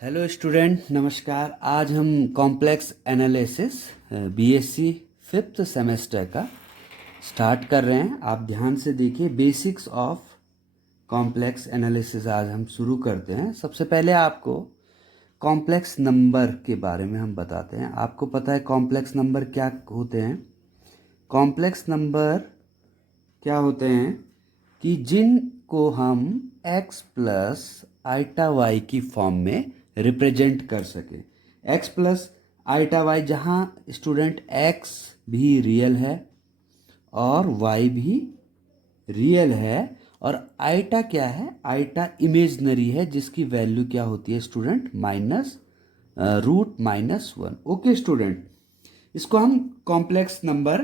Hello student, नमस्कार। आज हम complex analysis BSc fifth semester का स्टार्ट कर रहे हैं। आप ध्यान से देखिए, बेसिक्स ऑफ कॉम्प्लेक्स एनालिसिस आज हम शुरू करते हैं। सबसे पहले आपको कॉम्प्लेक्स नंबर के बारे में हम बताते हैं। आपको पता है कॉम्प्लेक्स नंबर क्या होते हैं? कॉम्प्लेक्स नंबर क्या होते हैं कि जिनको हम x प्लस आइटा वाई की फॉर्म में रिप्रेजेंट कर सके। x प्लस आइटा वाई, जहाँ स्टूडेंट x भी रियल है और y भी रियल है, और आइटा क्या है? आइटा इमेजनरी है, जिसकी वैल्यू क्या होती है स्टूडेंट? माइनस √-1। ओके स्टूडेंट, इसको हम कॉम्प्लेक्स नंबर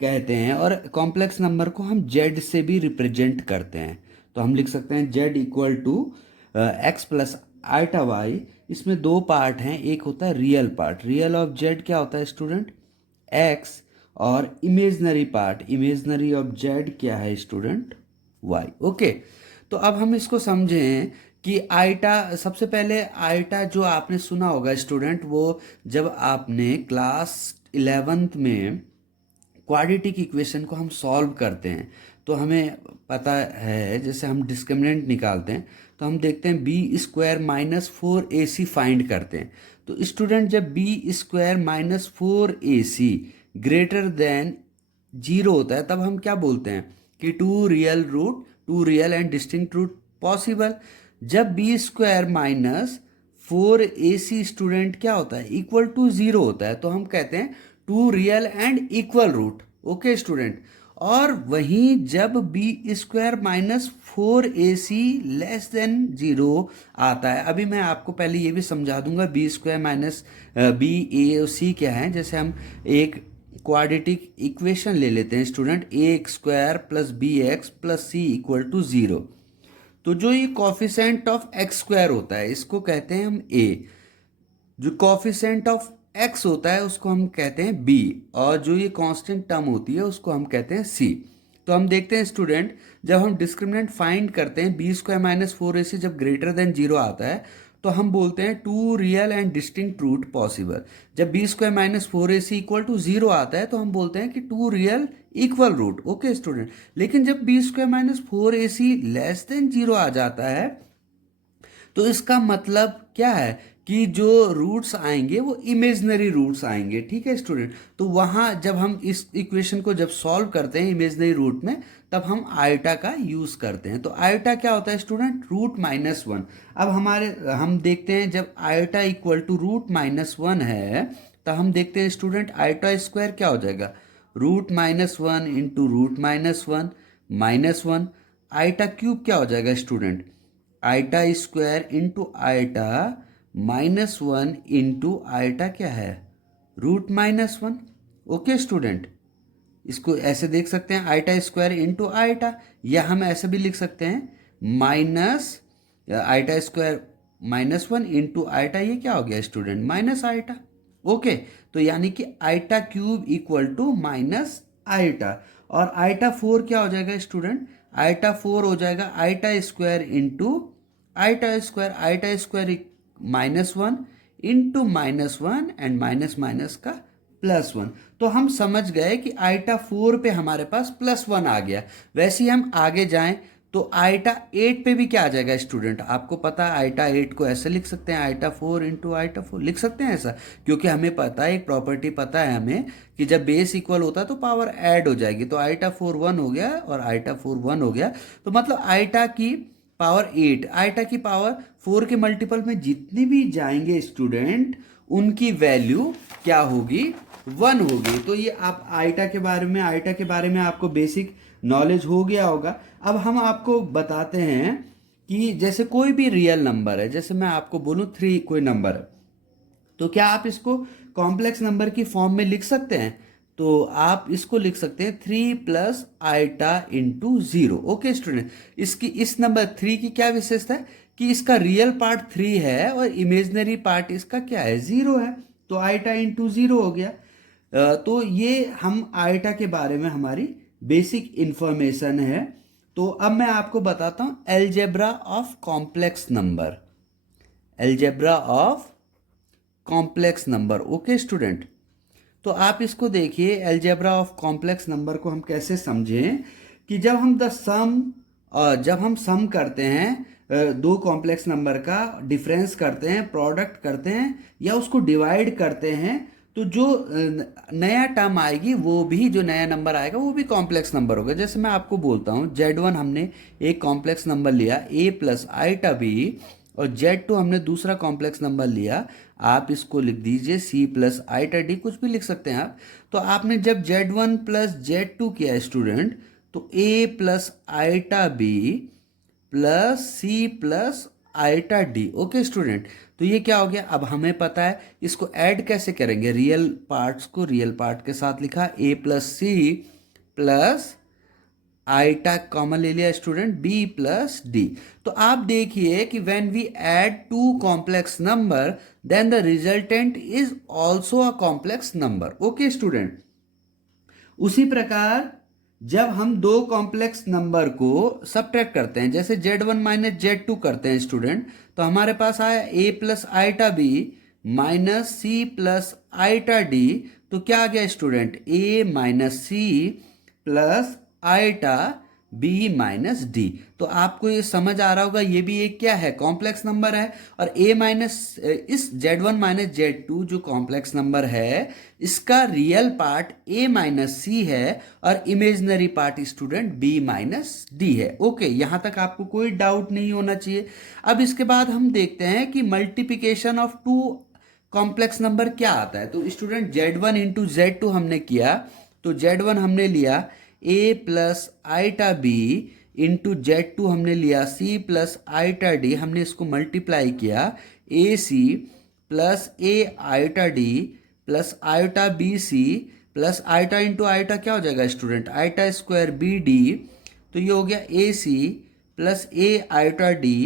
कहते हैं। और कॉम्प्लेक्स नंबर को हम z से भी रिप्रेजेंट करते हैं। तो हम लिख सकते हैं z equal to x plus iota y. इसमें दो पार्ट हैं, एक होता है real part. Real of z क्या होता है स्टूडेंट? x। और imaginary part, imaginary of z क्या है स्टूडेंट? y। ओके, तो अब हम इसको समझें कि आइटा, सबसे पहले आइटा जो आपने सुना होगा स्टूडेंट, वो जब आपने क्लास 11th में क्वाड्रेटिक इक्वेशन को हम सॉल्व करते हैं तो हमें पता है, जैसे हम डिस्क्रिमिनेंट निकालते हैं तो हम देखते हैं b² - 4ac फाइंड करते हैं। तो स्टूडेंट, जब b² - 4ac ग्रेटर देन 0 होता है, तब हम क्या बोलते हैं कि two real and distinct root possible. जब b² - 4ac स्टूडेंट क्या होता है? इक्वल टू 0 होता है, तो हम कहते हैं two real and equal root. Okay student, और वहीं जब b² - 4ac लेस देन 0 आता है, अभी मैं आपको पहले ये भी समझा दूंगा b² - bac क्या है। जैसे हम एक क्वाड्रेटिक इक्वेशन ले लेते हैं स्टूडेंट, a² + bx + c = 0। तो जो ये कॉफिशेंट ऑफ x² होता है, इसको कहते हैं हम a। जो कॉफिशेंट ऑफ x होता है उसको हम कहते हैं b, और जो ये कांस्टेंट टर्म होती है उसको हम कहते हैं c। तो हम देखते हैं स्टूडेंट, जब हम डिस्क्रिमिनेंट फाइंड करते हैं b² - 4ac जब ग्रेटर देन 0 आता है, तो हम बोलते हैं two real and distinct root possible. जब b² - 4ac = 0 आता है, तो हम बोलते हैं कि two real equal root. Okay student, लेकिन जब b² - 4ac लेस देन 0 आ जाता है, तो इसका मतलब क्या है कि जो रूट्स आएंगे वो इमेजनरी रूट्स आएंगे। ठीक है स्टूडेंट, तो वहाँ जब हम इस इक्वेशन को जब सॉल्व करते हैं इमेजनरी रूट में, तब हम आइटा का यूज़ करते हैं। तो आइटा क्या होता है स्टूडेंट? √-1। अब हम देखते हैं, जब आइटा इक्वल टू √-1 है, तो हम देखते हैं स्टूडेंट आइटा स्क्वायर क्या हो जाएगा? √-1 इंटू √-1 -1। आइटा क्यूब क्या हो जाएगा student? Iota square into iota -1 into iota क्या है? √-1। ओके स्टूडेंट, इसको ऐसे देख सकते हैं, आइटा स्क्वायर इंटू आइटा, या हम ऐसे भी लिख सकते हैं minus iota square -1 into iota. ये क्या हो गया स्टूडेंट? Minus iota. ओके, तो यानी कि iota cube equal to minus iota. और आइटा 4 क्या हो जाएगा स्टूडेंट? आइटा 4 हो जाएगा iota square into iota square. Iota square -1 into -1 and minus minus का +1। तो हम समझ गए कि आइटा 4 पे हमारे पास +1 आ गया। वैसे ही हम आगे जाएं तो आइटा 8 पे भी क्या आ जाएगा स्टूडेंट? आपको पता है आइटा 8 को ऐसे लिख सकते हैं, आइटा 4 इंटू आइटा 4 लिख सकते हैं ऐसा, क्योंकि हमें पता है, एक प्रॉपर्टी पता है हमें कि जब बेस इक्वल होता है तो पावर ऐड हो जाएगी। तो आइटा 4 1 हो गया और आइटा 4 1 हो गया। तो मतलब आइटा की पावर 8, आइटा की पावर 4 के मल्टीपल में जितनी भी जाएंगे स्टूडेंट, उनकी वैल्यू क्या होगी? 1 होगी। तो ये आप आइटा के बारे में आपको बेसिक नॉलेज हो गया होगा। अब हम आपको बताते हैं कि जैसे कोई भी रियल नंबर है, जैसे मैं आपको बोलूं 3 कोई नंबर है, तो क्या आप इसको कॉम्प्लेक्स नंबर की फॉर्म में लिख सकते हैं? तो आप इसको लिख सकते हैं 3 + आइटा इंटू 0। ओके स्टूडेंट, इस नंबर 3 की क्या विशेषता है कि इसका रियल पार्ट 3 है और इमेजनरी पार्ट इसका क्या है? 0 है। तो आइटा इंटू 0 हो गया। तो ये हम आइटा के बारे में हमारी बेसिक इंफॉर्मेशन है। तो अब मैं आपको बताता हूं algebra of complex number. Algebra of complex number. Okay student, तो आप इसको देखिए, अलजेब्रा ऑफ कॉम्प्लेक्स नंबर को हम कैसे समझें कि जब हम सम करते हैं दो कॉम्प्लेक्स नंबर का, डिफरेंस करते हैं, प्रोडक्ट करते हैं या उसको डिवाइड करते हैं, तो जो नया टर्म आएगी, वो भी जो नया नंबर आएगा वो भी कॉम्प्लेक्स नंबर होगा। जैसे मैं आपको बोलता हूँ Z1 हमने एक कॉम्प्लेक्स नंबर लिया a प्लस आईटा बी, और Z2 हमने दूसरा कॉम्प्लेक्स नंबर लिया, आप इसको लिख दीजिए C प्लस आईटा डी, कुछ भी लिख सकते हैं आप। तो आपने जब Z1 प्लस Z2 किया स्टूडेंट, तो a plus iota B plus C plus iota D. Okay student, तो ये क्या हो गया, अब हमें पता है इसको ऐड कैसे करेंगे। रियल पार्ट्स को रियल पार्ट के साथ लिखा, a plus C plus iota common ले लिया स्टूडेंट, b प्लस डी। तो आप देखिए कि when we add two complex number then the resultant is also a complex number. Okay student, उसी प्रकार जब हम दो कॉम्प्लेक्स नंबर को सब्ट्रैक्ट करते हैं, जैसे Z1 माइनस Z2 करते हैं स्टूडेंट, तो हमारे पास आया a plus iota B minus C plus iota D. तो क्या आ गया student, a minus C plus iota B minus D. तो आपको ये समझ आ रहा होगा, ये भी एक क्या है, कॉम्प्लेक्स नंबर है। और a माइनस इस Z1 माइनस Z2 जो कॉम्प्लेक्स नंबर है, इसका रियल पार्ट a माइनस सी है और imaginary part student b minus D है। ओके, यहां तक आपको कोई डाउट नहीं होना चाहिए। अब इसके बाद हम देखते हैं कि multiplication of two complex number क्या आता है। तो स्टूडेंट Z1 इंटू Z2 हमने किया, तो Z1 हमने लिया a plus iota B into Z2 हमने लिया C प्लस आईटा डी, हमने इसको मल्टीप्लाई किया, ए सी प्लस ए iota D plus iota B C plus आईटा into आईटा क्या हो जाएगा स्टूडेंट, आईटा स्क्वायर बी डी। तो ये हो गया A C plus A iota D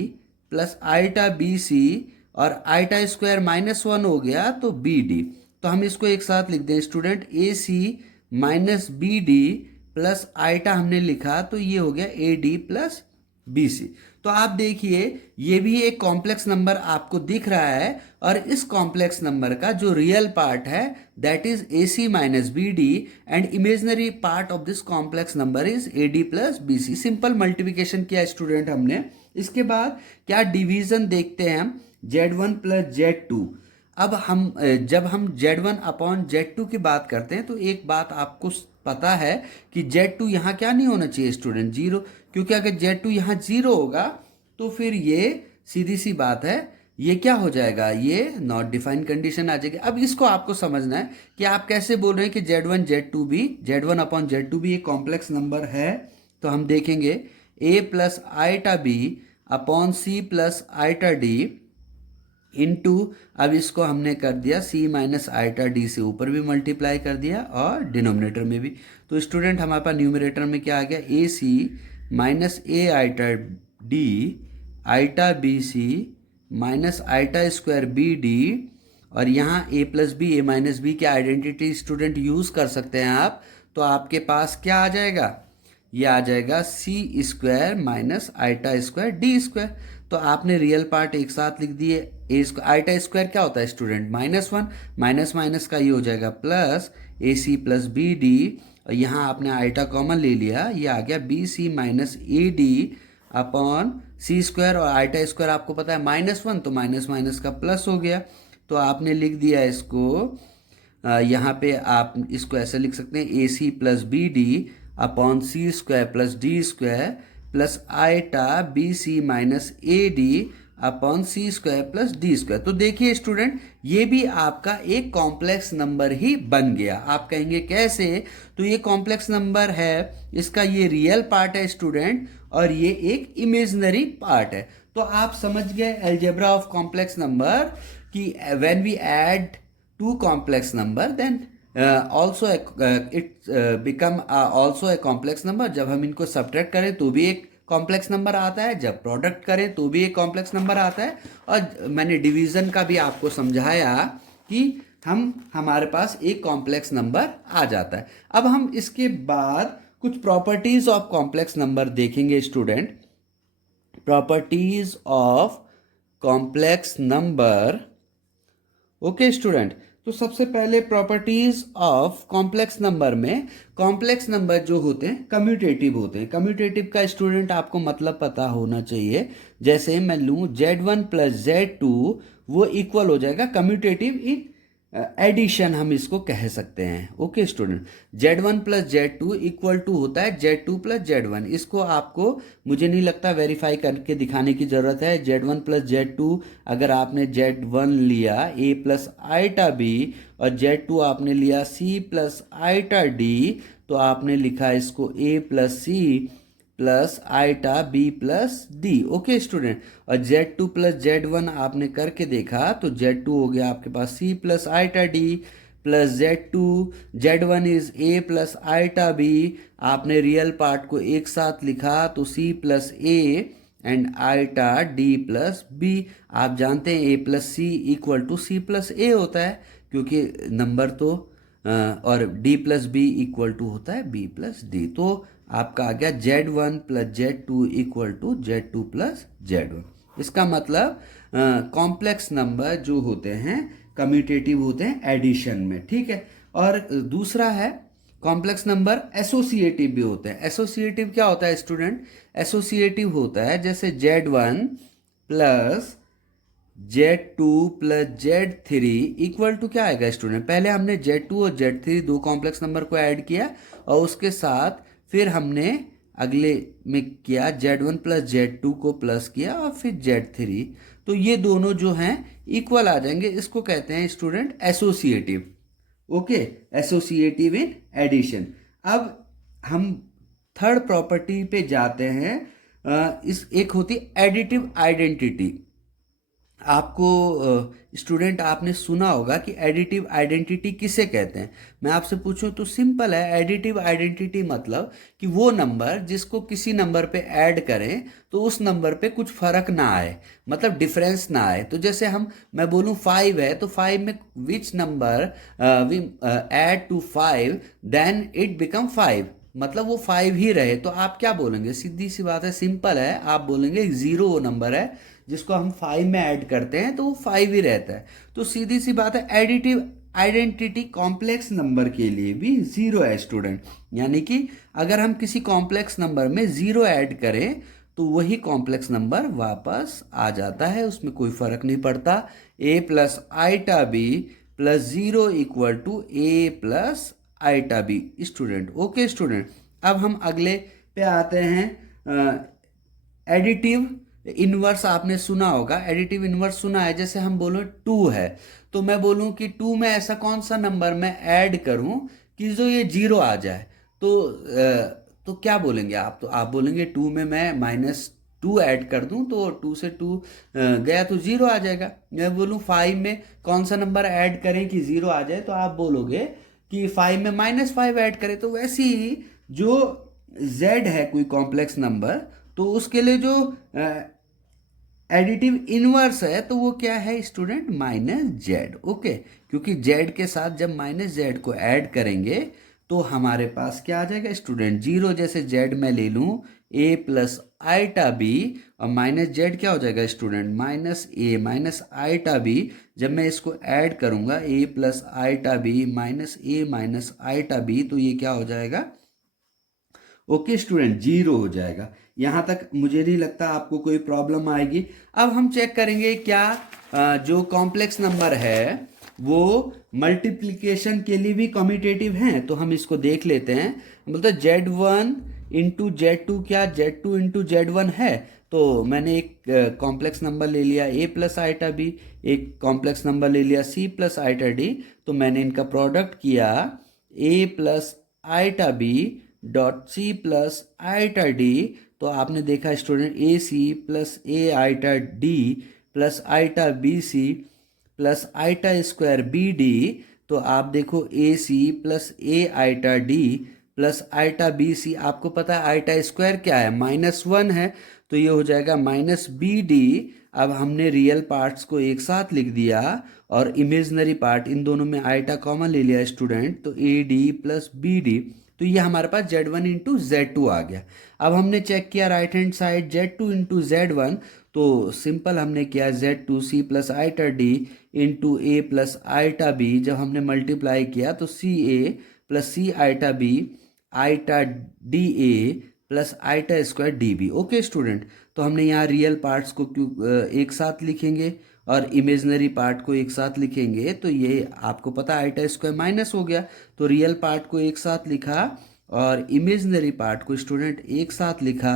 plus iota B सी, और आईटा स्क्वायर -1 हो गया तो बी डी। तो हम इसको एक साथ लिख दें student, A C minus B D plus iota हमने लिखा, तो ये हो गया A D plus B C. तो आप देखिए ये भी एक कॉम्प्लेक्स नंबर आपको दिख रहा है, और इस कॉम्प्लेक्स नंबर का जो रियल पार्ट है that is A C minus B D, and imaginary part of this complex number is A D plus B C. Simple multiplication किया स्टूडेंट हमने। इसके बाद क्या डिवीजन देखते हैं हम, Z1 प्लस Z2। अब जब हम Z1 अपॉन Z2 की बात करते हैं, तो एक बात आपको पता है कि Z2 यहाँ क्या नहीं होना चाहिए स्टूडेंट, जीरो, क्योंकि अगर Z2 यहाँ जीरो होगा तो फिर ये सीधी सी बात है, ये क्या हो जाएगा, ये नॉट डिफाइंड कंडीशन आ जाएगी। अब इसको आपको समझना है कि आप कैसे बोल रहे हैं कि Z1 अपॉन Z2 भी एक कॉम्प्लेक्स नंबर है। तो हम देखेंगे a plus iota B upon C plus iota D into, अब इसको हमने कर दिया c माइनस आईटा डी से ऊपर भी मल्टीप्लाई कर दिया और डिनोमिनेटर में भी। तो स्टूडेंट हमारे पास न्यूमरेटर में क्या आ गया, A C minus A iota D iota B C minus iota square B D, और यहाँ a plus B A minus B की आइडेंटिटी स्टूडेंट यूज़ कर सकते हैं आप। तो आपके पास क्या आ जाएगा, ये आ जाएगा सी square minus iota square D square. तो आपने रियल पार्ट एक साथ लिख दिए, ए स्क्वायर आईटा स्क्वायर क्या होता है स्टूडेंट, -1, माइनस माइनस का ये हो जाएगा प्लस ए सी प्लस बी डी, और यहाँ आपने आईटा कॉमन ले लिया, ये आ गया B C minus A D upon C square, और आईटा स्क्वायर आपको पता है -1, तो माइनस माइनस का प्लस हो गया। तो आपने लिख दिया इसको, यहाँ पे आप इसको ऐसे लिख सकते हैं, A C plus B D upon C square plus D square plus iota B C minus A D upon C square plus D square. तो देखिए स्टूडेंट, ये भी आपका एक कॉम्प्लेक्स नंबर ही बन गया। आप कहेंगे कैसे, तो ये कॉम्प्लेक्स नंबर है, इसका ये रियल पार्ट है स्टूडेंट, और ये एक इमेजिनरी पार्ट है। तो आप समझ गए अलजेब्रा ऑफ कॉम्प्लेक्स नंबर कि when we add two complex number then also it become also a complex number. जब हम इनको सब्ट्रैक्ट करें तो भी एक कॉम्प्लेक्स नंबर आता है, जब प्रोडक्ट करें तो भी एक कॉम्प्लेक्स नंबर आता है। और मैंने डिवीज़न का भी आपको समझाया कि हमारे पास एक कॉम्प्लेक्स नंबर आ जाता है। अब हम इसके बाद कुछ प्रॉपर्टीज ऑफ कॉम्प्लेक्स नंबर देखेंगे student. Properties of complex number. Okay student, तो सबसे पहले प्रॉपर्टीज ऑफ कॉम्प्लेक्स नंबर में, कॉम्प्लेक्स नंबर जो होते हैं कम्यूटेटिव होते हैं। कम्यूटेटिव का स्टूडेंट आपको मतलब पता होना चाहिए। जैसे मैं लूँ Z1 प्लस Z2, वो इक्वल हो जाएगा कम्यूटेटिव इन एडिशन, हम इसको कह सकते हैं। Okay student, Z1 plus Z2 equal to होता है Z2 प्लस Z1। इसको आपको, मुझे नहीं लगता वेरीफाई करके दिखाने की जरूरत है। Z1 प्लस Z2, अगर आपने Z1 लिया A प्लस आइटा B और Z2 आपने लिया C प्लस आइटा D, तो आपने लिखा इसको A plus C plus iota B plus D. Okay student, और Z2 प्लस Z1 आपने करके देखा तो Z2 हो गया आपके पास C plus iota D plus Z2, Z1 is A plus iota B. आपने रियल पार्ट को एक साथ लिखा तो C plus A and iota D plus B। आप जानते हैं A plus C equal to C plus A होता है, क्योंकि नंबर तो और D plus B equal to होता है B प्लस D। तो आपका आ गया Z1 plus Z2 equal to Z2 plus Z1। इसका मतलब कॉम्प्लेक्स नंबर जो होते हैं कम्यूटेटिव होते हैं एडिशन में, ठीक है। और दूसरा है कॉम्प्लेक्स नंबर एसोसिएटिव भी होते हैं। एसोसिएटिव क्या होता है स्टूडेंट? एसोसिएटिव होता है जैसे Z1 plus Z2 plus Z3 equal to क्या आएगा स्टूडेंट? पहले हमने Z2 और Z3 दो कॉम्प्लेक्स नंबर को ऐड किया और उसके साथ फिर हमने अगले में किया Z1 प्लस Z2 को प्लस किया और फिर Z3, तो ये दोनों जो हैं इक्वल आ जाएंगे। इसको कहते हैं student associative. Okay, associative in addition. अब हम थर्ड प्रॉपर्टी पे जाते हैं। इस एक होती एडिटिव आइडेंटिटी। आपको स्टूडेंट आपने सुना होगा कि एडिटिव आइडेंटिटी किसे कहते हैं। मैं आपसे पूछूं तो सिंपल है। एडिटिव आइडेंटिटी मतलब कि वो नंबर जिसको किसी नंबर पे ऐड करें तो उस नंबर पे कुछ फर्क ना आए, मतलब डिफरेंस ना आए। तो जैसे मैं बोलूं 5 है तो 5 में which number we add to 5 then it become 5, मतलब वो 5 ही रहे। तो आप क्या बोलेंगे? सीधी सी बात है, सिंपल है, आप बोलेंगे 0 वो नंबर है जिसको हम 5 में ऐड करते हैं तो वो 5 ही रहता है। तो सीधी सी बात है, एडिटिव आइडेंटिटी कॉम्प्लेक्स नंबर के लिए भी 0 है स्टूडेंट। यानी कि अगर हम किसी कॉम्प्लेक्स नंबर में 0 ऐड करें तो वही कॉम्प्लेक्स नंबर वापस आ जाता है, उसमें कोई फर्क नहीं पड़ता। A plus iota B plus 0 equal to A plus iota B student. Okay student, अब हम अगले पे आते हैं। एडिटिव इनवर्स आपने सुना होगा। एडिटिव इनवर्स सुना है। जैसे हम बोलो 2 है तो मैं बोलूं कि 2 में ऐसा कौन सा नंबर मैं ऐड करूं कि जो ये 0 आ जाए, तो क्या बोलेंगे आप? तो आप बोलेंगे 2 में मैं -2 ऐड कर दूं तो 2 से 2 गया तो 0 आ जाएगा। मैं बोलूं 5 में कौन सा नंबर ऐड करें कि 0 आ जाए, तो आप बोलोगे कि 5 में -5 ऐड करें। तो वैसे ही जो Z है कोई कॉम्प्लेक्स नंबर, तो उसके लिए जो एडिटिव इनवर्स है तो वो क्या है स्टूडेंट? -Z। ओके, क्योंकि Z के साथ जब -Z को ऐड करेंगे तो हमारे पास क्या आ जाएगा स्टूडेंट? 0। जैसे Z मैं ले लूं A प्लस आइटा बी और -Z क्या हो जाएगा student? -A minus iota B. जब मैं इसको ऐड करूंगा A plus iota B -A minus iota B, तो ये क्या हो जाएगा? ओके स्टूडेंट, 0 हो जाएगा। यहाँ तक मुझे नहीं लगता आपको कोई प्रॉब्लम आएगी। अब हम चेक करेंगे क्या जो कॉम्प्लेक्स नंबर है वो मल्टीप्लिकेशन के लिए भी कम्यूटेटिव हैं। तो हम इसको देख लेते हैं। बोलते Z1 इंटू Z2 क्या Z2 इंटू Z1 है? तो मैंने एक कॉम्प्लेक्स नंबर ले लिया A प्लस आइटा बी, एक कॉम्प्लेक्स नंबर ले लिया C प्लस आइटा डी। तो मैंने इनका प्रोडक्ट किया A plus iota B dot C plus iota D. तो आपने देखा student A C plus A iota D plus iota B C plus iota square B D. तो आप देखो A C plus A iota D plus iota B C, आपको पता है iota square क्या है? -1 है, तो ये हो जाएगा -BD। अब हमने रियल पार्ट्स को एक साथ लिख दिया और इमेजनरी पार्ट इन दोनों में आइटा कॉमन ले लिया स्टूडेंट, तो AD प्लस BD। तो ये हमारे पास Z1 इंटू Z2 आ गया। अब हमने चेक किया right hand side Z2 into Z1, तो सिंपल हमने किया Z2C plus iota D into A plus iota B, जब हमने मल्टीप्लाई किया तो CA plus C iota B iota DA plus iota square DB। Okay student, तो हमने यहाँ रियल पार्ट्स को एक साथ लिखेंगे और इमेजनरी पार्ट को एक साथ लिखेंगे, तो ये आपको पता आइटा स्क्वायर माइनस हो गया, तो रियल पार्ट को एक साथ लिखा और इमेजनरी पार्ट को स्टूडेंट एक साथ लिखा।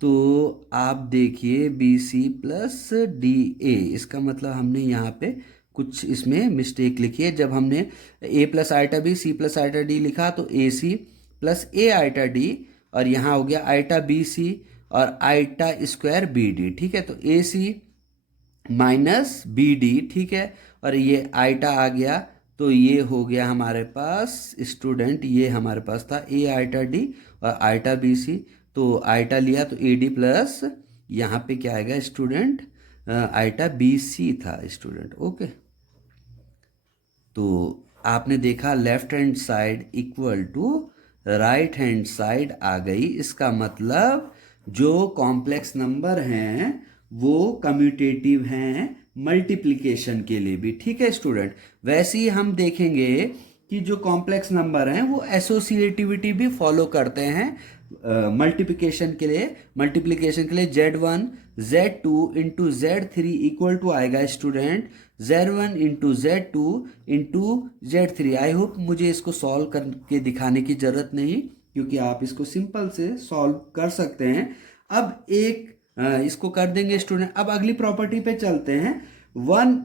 तो आप देखिए BC प्लस DA, इसका मतलब हमने यहाँ पे कुछ इसमें मिस्टेक लिखी है। जब हमने A plus iota B C plus iota D लिखा तो AC plus A iota D, और यहाँ हो गया आइटा BC और आइटा स्क्वायर BD। ठीक है, तो AC माइनस BD, ठीक है, और ये आइटा आ गया, तो ये हो गया हमारे पास स्टूडेंट, ये हमारे पास था A आइटा D और आइटा BC, तो आइटा लिया तो AD प्लस यहाँ पे क्या आएगा स्टूडेंट, आइटा BC था स्टूडेंट। ओके, तो आपने देखा left hand side equal to right hand side आ गई। इसका मतलब जो कॉम्प्लेक्स नंबर हैं वो कम्यूटेटिव हैं मल्टीप्लिकेशन के लिए भी। ठीक है स्टूडेंट, वैसे ही हम देखेंगे कि जो कॉम्प्लेक्स नंबर हैं वो एसोसिएटिविटी भी फॉलो करते हैं मल्टीप्लिकेशन के लिए। Z1 Z2 into Z3 equal to आएगा student Z1 into Z2 into Z3। I hope मुझे इसको सॉल्व करके दिखाने की जरूरत नहीं, क्योंकि आप इसको सिंपल से सॉल्व कर सकते हैं। अब इसको कर देंगे स्टूडेंट। अब अगली प्रॉपर्टी पे चलते हैं। वन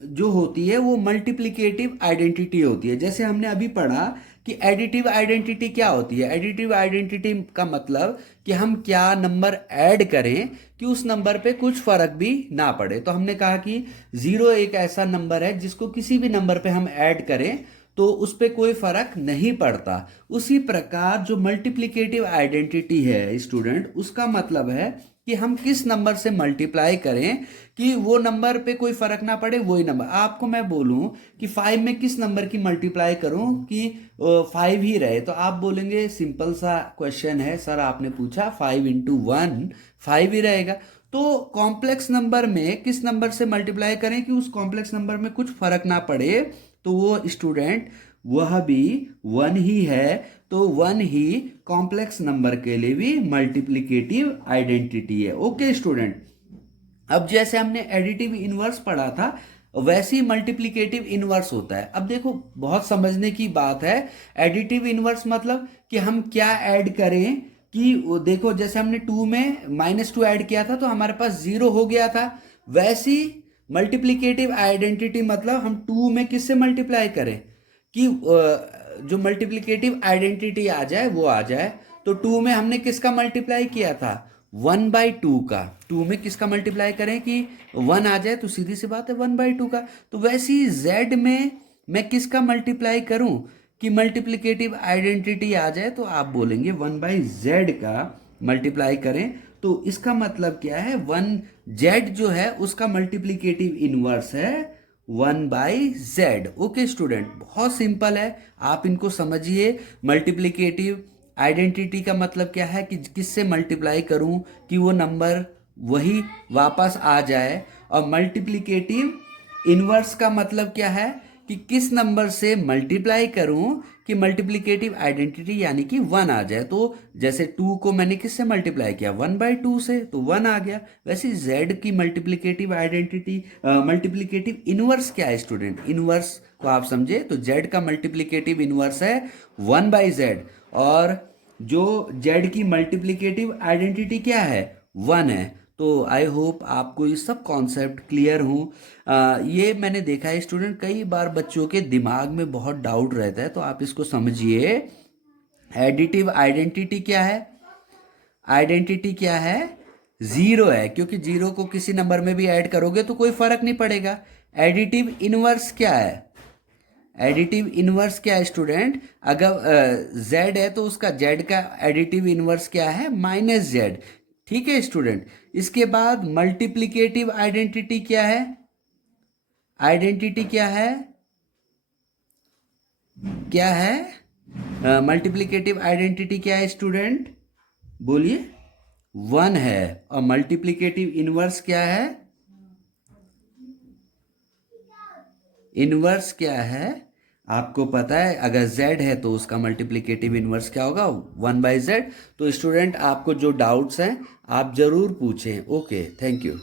जो होती है वो मल्टीप्लिकेटिव आइडेंटिटी होती है। जैसे हमने अभी पढ़ा कि एडिटिव आइडेंटिटी क्या होती है। एडिटिव आइडेंटिटी का मतलब कि हम क्या नंबर ऐड करें कि उस नंबर पे कुछ फर्क भी ना पड़े। तो हमने कहा कि 0 एक ऐसा नंबर है जिसको किसी भी नंबर पे हम ऐड करें तो उस पर कोई फर्क नहीं पड़ता। उसी प्रकार जो मल्टीप्लिकेटिव आइडेंटिटी है स्टूडेंट, उसका मतलब है कि हम किस नंबर से मल्टीप्लाई करें कि वो नंबर पे कोई फर्क ना पड़े, वही नंबर। आपको मैं बोलूं कि 5 में किस नंबर की मल्टीप्लाई करूं कि 5 ही रहे, तो आप बोलेंगे सिंपल सा क्वेश्चन है सर, आपने पूछा 5 इंटू 1 5 ही रहेगा। तो कॉम्प्लेक्स नंबर में किस नंबर से मल्टीप्लाई करें कि उस कॉम्प्लेक्स नंबर में कुछ फर्क ना पड़े, तो वो स्टूडेंट वह भी 1 ही है। तो 1 ही कॉम्प्लेक्स नंबर के लिए भी मल्टीप्लिकेटिव आइडेंटिटी है। ओके स्टूडेंट, अब जैसे हमने एडिटिव इनवर्स पढ़ा था वैसे ही मल्टीप्लिकेटिव इनवर्स होता है। अब देखो बहुत समझने की बात है। एडिटिव इनवर्स मतलब कि हम क्या ऐड करें कि देखो जैसे हमने 2 में -2 ऐड किया था तो हमारे पास 0 हो गया था। वैसी मल्टीप्लिकेटिव आइडेंटिटी मतलब हम 2 में किससे मल्टीप्लाई करें कि जो मल्टीप्लिकेटिव आइडेंटिटी आ जाए वो आ जाए। तो 2 में हमने किसका मल्टीप्लाई किया था, 1/2 का। 2 में किसका मल्टीप्लाई करें कि 1 आ जाए, तो सीधी सी बात है 1/2 का। तो वैसे ही Z में मैं किसका मल्टीप्लाई करूं कि मल्टीप्लिकेटिव आइडेंटिटी आ जाए, तो आप बोलेंगे 1/Z का मल्टीप्लाई करें। तो इसका मतलब क्या है, 1Z जो है उसका मल्टीप्लिकेटिव इनवर्स है 1/Z। ओके स्टूडेंट, बहुत सिंपल है, आप इनको समझिए। मल्टीप्लिकेटिव आइडेंटिटी का मतलब क्या है कि किससे मल्टीप्लाई करूं कि वो नंबर वही वापस आ जाए, और मल्टीप्लिकेटिव इनवर्स का मतलब क्या है कि किस नंबर से मल्टीप्लाई करूं कि मल्टीप्लिकेटिव आइडेंटिटी यानी कि 1 आ जाए। तो जैसे 2 को मैंने किससे मल्टीप्लाई किया, 1/2 से, तो 1 आ गया। वैसे Z की मल्टीप्लिकेटिव आइडेंटिटी मल्टीप्लिकेटिव इनवर्स क्या है स्टूडेंट, इनवर्स को आप समझे तो Z का मल्टीप्लिकेटिव इनवर्स है 1/Z, और जो Z की मल्टीप्लिकेटिव आइडेंटिटी क्या है, 1 है। तो आई होप आपको ये सब कॉन्सेप्ट क्लियर हूँ। ये मैंने देखा है स्टूडेंट, कई बार बच्चों के दिमाग में बहुत डाउट रहता है, तो आप इसको समझिए। एडिटिव आइडेंटिटी क्या है, आइडेंटिटी क्या है, 0 है, क्योंकि 0 को किसी नंबर में भी ऐड करोगे तो कोई फर्क नहीं पड़ेगा। एडिटिव इनवर्स क्या है, एडिटिव इनवर्स क्या है स्टूडेंट, अगर Z है तो उसका Z का एडिटिव इनवर्स क्या है, -Z। ठीक है स्टूडेंट, इसके बाद मल्टीप्लिकेटिव आइडेंटिटी क्या है, आइडेंटिटी क्या है, क्या है मल्टीप्लिकेटिव आइडेंटिटी क्या है स्टूडेंट, बोलिए। 1 है और मल्टीप्लिकेटिव इनवर्स क्या है? इनवर्स क्या है आपको पता है? अगर z है तो उसका मल्टीप्लिकेटिव इनवर्स क्या होगा? 1/z। तो स्टूडेंट आपको जो डाउट्स हैं आप जरूर पूछें। Okay, thank you.